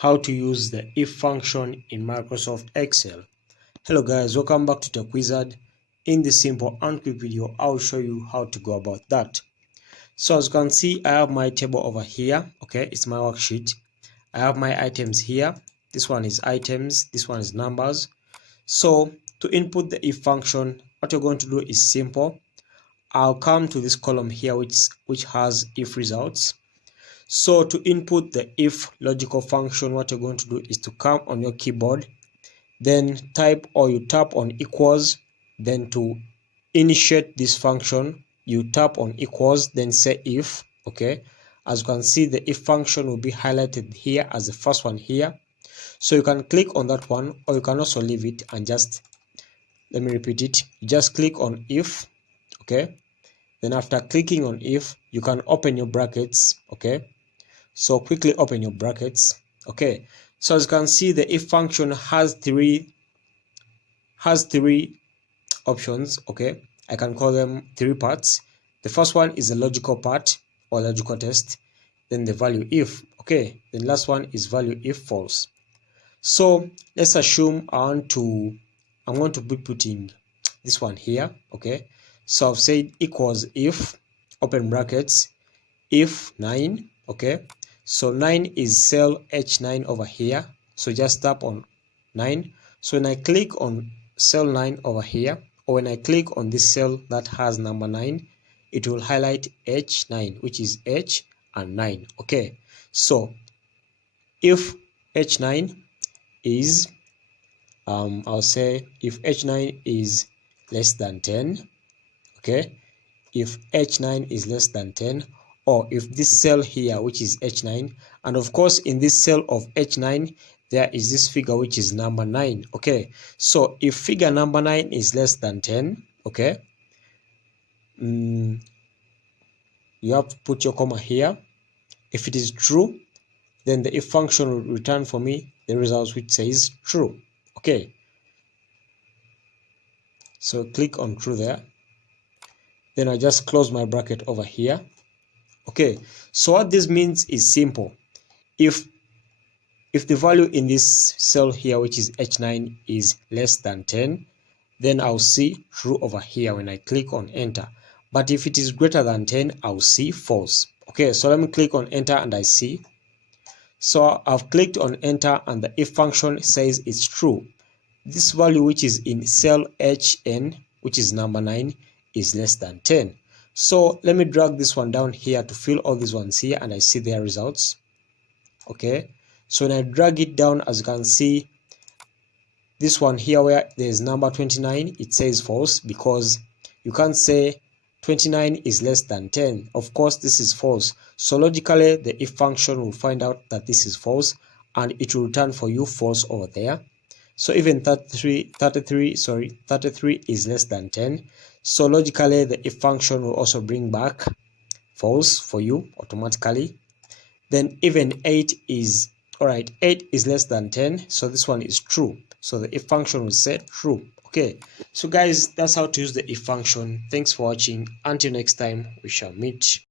how to use the if function in Microsoft Excel. Hello guys, welcome back to Tech Wizard. In this simple and quick video, I'll show you how to go about that. So as you can see, I have my table over here. Okay, it's my worksheet. I have my items here. This one is items, this one is numbers. So to input the if function, what you're going to do is simple. I'll come to this column here which has if results. So to input the if logical function, what you're going to do is to come on your keyboard, then type or you tap on equals, then to initiate this function, you tap on equals, then say if. Okay, as you can see, the if function will be highlighted here as the first one here. So you can click on that one, or you can also leave it and just, let me repeat it, you just click on if. Okay, then after clicking on if, you can open your brackets. Okay, so quickly open your brackets. Okay, so as you can see, the if function has three options. Okay, I can call them three parts. The first one is the logical part or logical test, then the value if. Okay, then last one is value if false. So let's assume I'm going to be putting this one here. Okay, so I've said equals if, open brackets, if 9. Okay, so 9 is cell H9 over here, so just tap on 9. So when I click on cell 9 over here, or when I click on this cell that has number 9, it will highlight H9, which is H and 9. Okay, so if H9 is I'll say if H9 is less than 10. Okay, if H9 is less than 10, or if this cell here, which is H9, and of course in this cell of H9 there is this figure which is number 9. Okay, so if figure number 9 is less than 10, okay, you have to put your comma here. If it is true, then the if function will return for me the results which says true. Okay, so click on true there, then I just close my bracket over here. Okay, so what this means is simple. If the value in this cell here, which is H9, is less than 10, then I'll see true over here when I click on enter. But if it is greater than 10, I'll see false. Okay, so let me click on enter and I see. So I've clicked on enter and the if function says it's true. This value which is in cell HN, which is number 9, is less than 10. So let me drag this one down here to fill all these ones here, and I see their results. Okay, so when I drag it down, as you can see, this one here where there's number 29, it says false, because you can't say 29 is less than 10. Of course, this is false. So logically, the if function will find out that this is false, and it will return for you false over there. So even 33 is less than 10. So logically, the if function will also bring back false for you automatically. Then even 8 is, alright, 8 is less than 10. So this one is true. So the if function will say true. Okay, so guys, that's how to use the if function. Thanks for watching. Until next time, we shall meet.